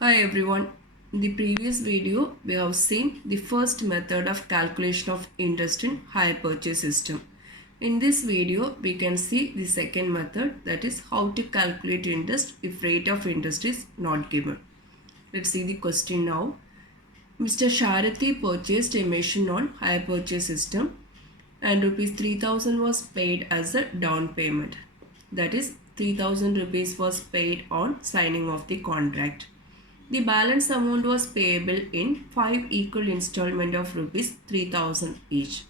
Hi everyone. In the previous video, we have seen the first method of calculation of interest in hire purchase system. In this video, we can see the second method, that is how to calculate interest if rate of interest is not given. Let's see the question now. Mr. Sharathi purchased a machine on hire purchase system and rupees 3000 was paid as a down payment. That is 3000 rupees was paid on signing of the contract. The balance amount was payable in 5 equal installments of rupees 3000 each.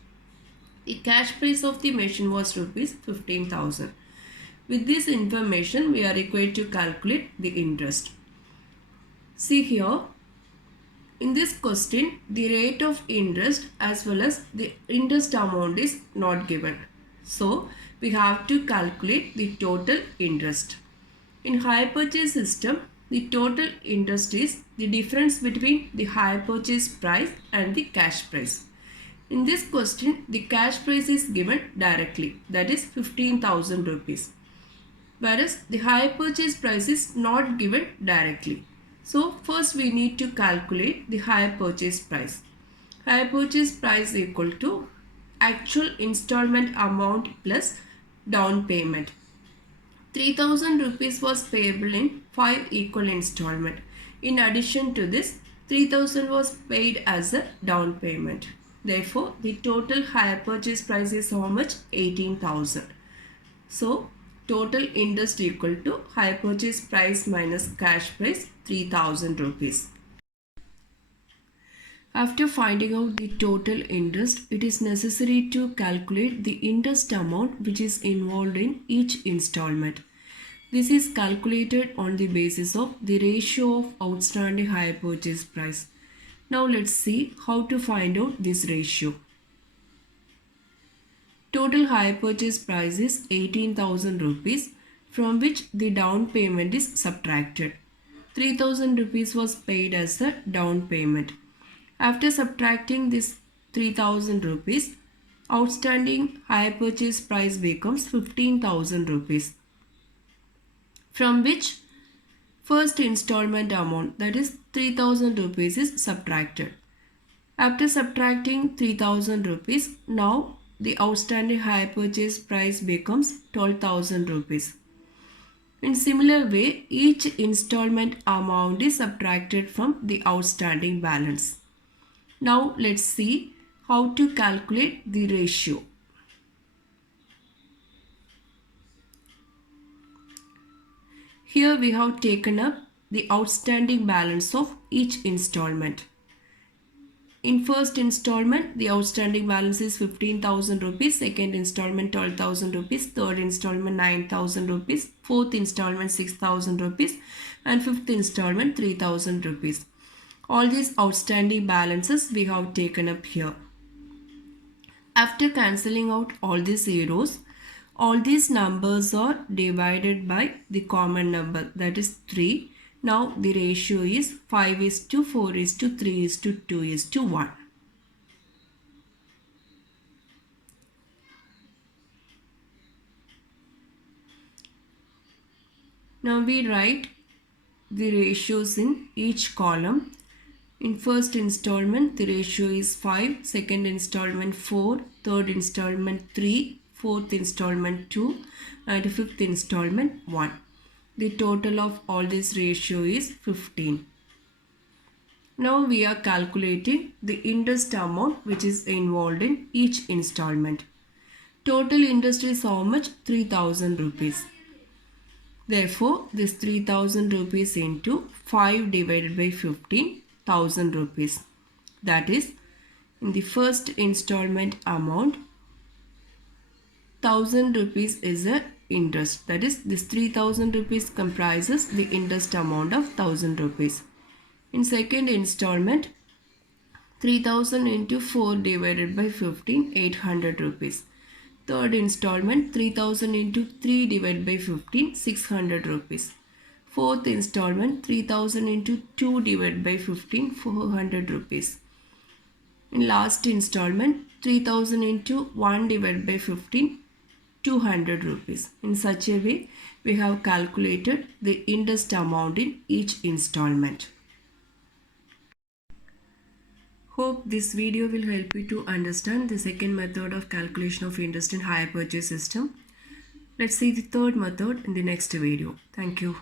The cash price of the machine was rupees 15,000. With this information, we are required to calculate the interest. See here, in this question, the rate of interest as well as the interest amount is not given. So, we have to calculate the total interest. In hire purchase system, the total interest is the difference between the hire purchase price and the cash price. In this question, the cash price is given directly, that is 15,000 rupees. Whereas the hire purchase price is not given directly. So first we need to calculate the hire purchase price. Hire purchase price equal to actual installment amount plus down payment. 3000 rupees was payable in 5 equal installment. In addition to this, 3000 was paid as a down payment. Therefore, the total hire purchase price is how much? 18,000. So, total interest equal to hire purchase price minus cash price 3000 rupees. After finding out the total interest, it is necessary to calculate the interest amount which is involved in each installment. This is calculated on the basis of the ratio of outstanding hire purchase price. Now let's see how to find out this ratio. Total hire purchase price is 18,000 rupees, from which the down payment is subtracted. 3,000 rupees was paid as a down payment. After subtracting this 3,000 rupees, outstanding hire purchase price becomes 15,000 rupees, from which first installment amount, that is 3,000 rupees, is subtracted. After subtracting 3,000 rupees, now the outstanding hire purchase price becomes 12,000 rupees. In similar way, each installment amount is subtracted from the outstanding balance. Now let's see how to calculate the ratio. Here we have taken up the outstanding balance of each installment. In first installment, the outstanding balance is 15,000 rupees, second installment 12,000 rupees, third installment 9,000 rupees, fourth installment 6,000 rupees, and fifth installment 3,000 rupees. All these outstanding balances we have taken up here. After cancelling out all these zeros, all these numbers are divided by the common number, that is 3. Now the ratio is 5:4:3:2:1. Now we write the ratios in each column. In first installment, the ratio is 5, second installment 4, third installment 3, fourth installment 2, and fifth installment 1. The total of all this ratio is 15. Now we are calculating the interest amount which is involved in each installment. Total interest is how much? 3,000 rupees. Therefore, this 3,000 rupees into 5 divided by 15,000 rupees. That is, in the first installment amount, 1,000 rupees is a interest. That is, this 3,000 rupees comprises the interest amount of 1,000 rupees. In second installment, 3,000 into 4 divided by 15, 800 rupees. Third installment, 3,000 into 3 divided by 15, 600 rupees. Fourth installment, 3,000 into 2 divided by 15, 400 rupees. In last installment, 3,000 into 1 divided by 15, 200 rupees. In such a way, we have calculated the interest amount in each installment. Hope this video will help you to understand the second method of calculation of interest in hire purchase system. Let's see the third method in the next video. Thank you.